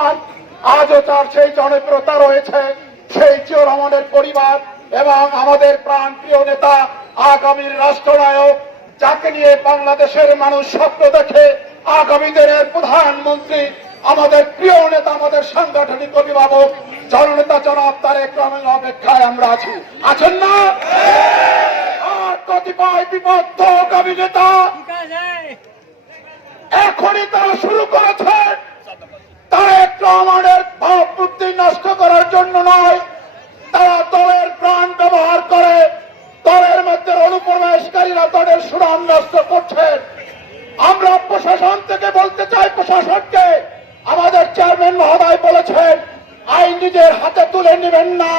রহমান, আজও তার সেই জনপ্রিয়তা রয়েছে। সেই জিয়াউর রহমানের পরিবার এবং আমাদের প্রাণপ্রিয় নেতা আগামীর রাষ্ট্রনায়ক, যাকে নিয়ে বাংলাদেশের মানুষ স্বপ্ন দেখে, আগামী দিনের প্রধানমন্ত্রী, আমাদের প্রিয় নেতা, আমাদের সাংগঠনিক অভিভাবক জননেতা জনাব তারেক রহমানের অপেক্ষায় আমরা আছি। আছেন না? আর কতিপয় বিপদগামী নেতা এখনই তারা শুরু করেছে তারেক রহমানের ভাবমূর্তি নষ্ট করার জন্য নয়, তারা দলের প্রাণ ব্যবহার করে দলের মধ্যে অনুপ্রবেশকারীরা দলের সুনাম নষ্ট করছেন। আমরা প্রশাসন থেকে বলতে চাই, প্রশাসনকে আমাদের চেয়ারম্যান মহোদয় বলেছেন, আইন নিজের হাতে তুলে নেবেন না।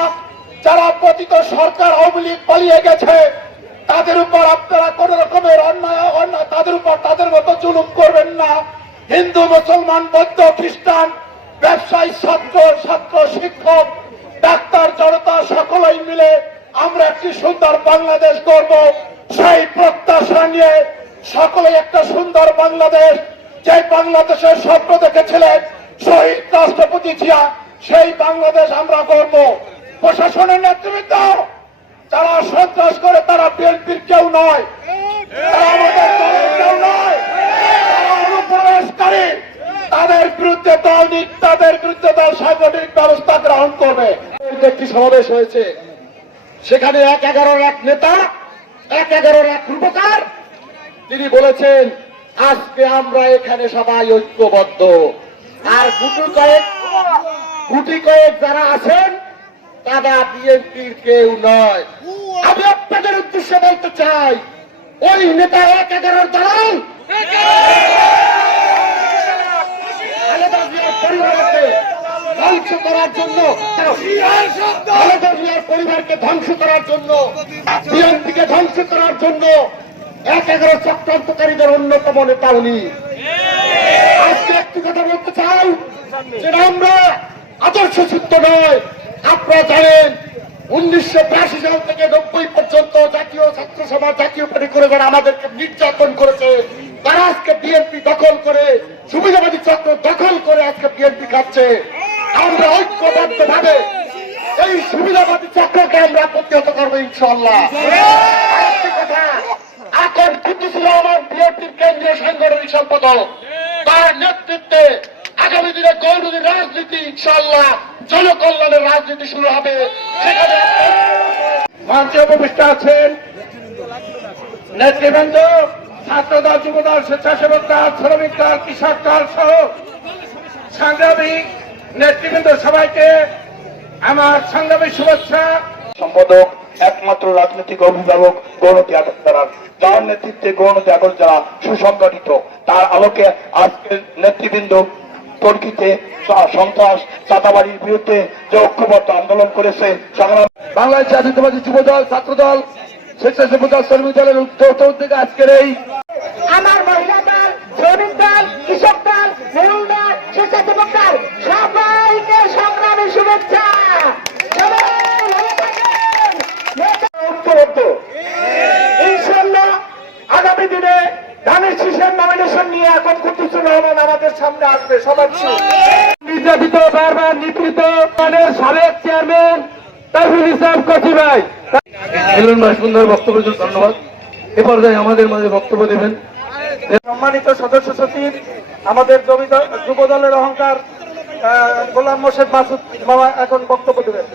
যারা পতিত সরকার আওয়ামী লীগ পালিয়ে গেছে তাদের উপর আপনারা কোন রকমের অন্যায় তাদের উপর তাদের মতো জুলুম করবেন না। হিন্দু, মুসলমান, বৌদ্ধ, খ্রিস্টান, ব্যবসায়ী, ছাত্র, শিক্ষক, ডাক্তার, জনতা সকলেই মিলে আমরা একটি সুন্দর বাংলাদেশ গড়ব। সেই প্রত্যাশা নিয়ে সকলে একটা সুন্দর বাংলাদেশ, যে বাংলাদেশের স্বপ্ন দেখেছিলেন শহীদ রাষ্ট্রপতি জিয়া, সেই বাংলাদেশ আমরা গড়ব। প্রশাসনের নেতৃত্ব যারা সন্ত্রাস করে তারা বিএনপির কেউ নয়, তারা আমাদের দলের কেউ নয়, তারা অনুপ্রবেশকারী। তাদের বিরুদ্ধে দল সাংগঠনিক ব্যবস্থা গ্রহণ করবে। একটি সমাবেশ হয়েছে, সেখানে ১-১১ এক নেতা, ১-১১ এক রূপকার, তিনি বলেছেন আজকে আমরা এখানে সবাই ঐক্যবদ্ধ। আর গুটি কয়েক যারা আছেন তারা বিএনপির কেউ নয়। আমি আপনাদের উদ্দেশ্যে বলতে চাই, ওই নেতা ১-১১ দালাল খালেদা জিয়ার পরিবারকে ধ্বংস করার জন্য, খালেদা জিয়ার পরিবারকে ধ্বংস করার জন্য, বিএনপিকে ধ্বংস করার জন্য ১-১১ চক্রান্তকারীদের অন্যতম নেতা উনি। আজকে একটি কথা বলতে চাই, যে আমরা আদর্শচ্যুত নয়। আপনারা জানেন 1982 সাল থেকে 90 পর্যন্ত জাতীয় ছাত্র সমাজ, জাতীয় পার্টি করে যারা আমাদেরকে নির্যাতন করেছে, তারা আজকে বিএনপি দখল করে, সুবিধাবাদী চক্র দখল করে আজকে বিএনপি খাচ্ছে। আমরা ঐক্যবদ্ধ ভাবে এই সুবিধাবাদী চক্রকে আমরা প্রতিহত করবো ইনশাআল্লাহ। আরেকটি কথা, এখন কুদ্দুসুর রহমান বিএনপির কেন্দ্রীয় সাংগঠনিক সম্পাদক, তার নেতৃত্বে আগামী দিনে গৌরবের রাজনীতি ইনশাআল্লাহ জনকল্যাণের রাজনীতি শুরু হবে। সেখানে মঞ্চে উপবিষ্ট আছেন নেতৃবৃন্দ, ছাত্রদল, যুবদল, স্বেচ্ছাসেবক দল, শ্রমিক দল, কৃষক দল সহ সংগ্রামী নেতৃবৃন্দ, সবাইকে আমার সংগ্রামী শুভেচ্ছা। সম্পাদক একমাত্র রাজনৈতিক অভিভাবক গৌরতী আগর যারা, যার নেতৃত্বে গৌরতী আগর যারা সুসংগঠিত, তার আলোকে আজকের নেতৃবৃন্দ তুর্কিতে সন্ত্রাস, চাঁদাবাড়ির বিরুদ্ধে যে ঐক্যবদ্ধ আন্দোলন করেছে, সংগ্রাম বাংলাদেশ জাতীয়তাবাদী যুবদল, ছাত্রদল, স্বেচ্ছাসেবক দল, শ্রমিক দলের উদ্যোগে আজকের এই আমার মহিলা দল, শ্রমিক দল, কৃষক দল, মেরুল দল, স্বেচ্ছাসেবক দল, সবাইকে সংগ্রামী শুভেচ্ছা। ইনশাআল্লাহ আগামী দিনে ধানের শীষের নমিনেশন নিয়ে এখন কুদ্দুসুর রহমান আমাদের সামনে আসবে। সবার নির্যাতিত, বারবার নিপীড়িত সাবেক চেয়ারম্যান তাইফুল ইসলাম কচি ভাই, মিলন ভাই সুন্দর বক্তব্যের জন্য ধন্যবাদ। এ পর্যায়ে আমাদের মাঝে বক্তব্য দেবেন সম্মানিত সদস্য সচিব, আমাদের যুব দলের অহংকার গোলাম মোর্শেদ মাসুদ মামা এখন বক্তব্য দেবেন।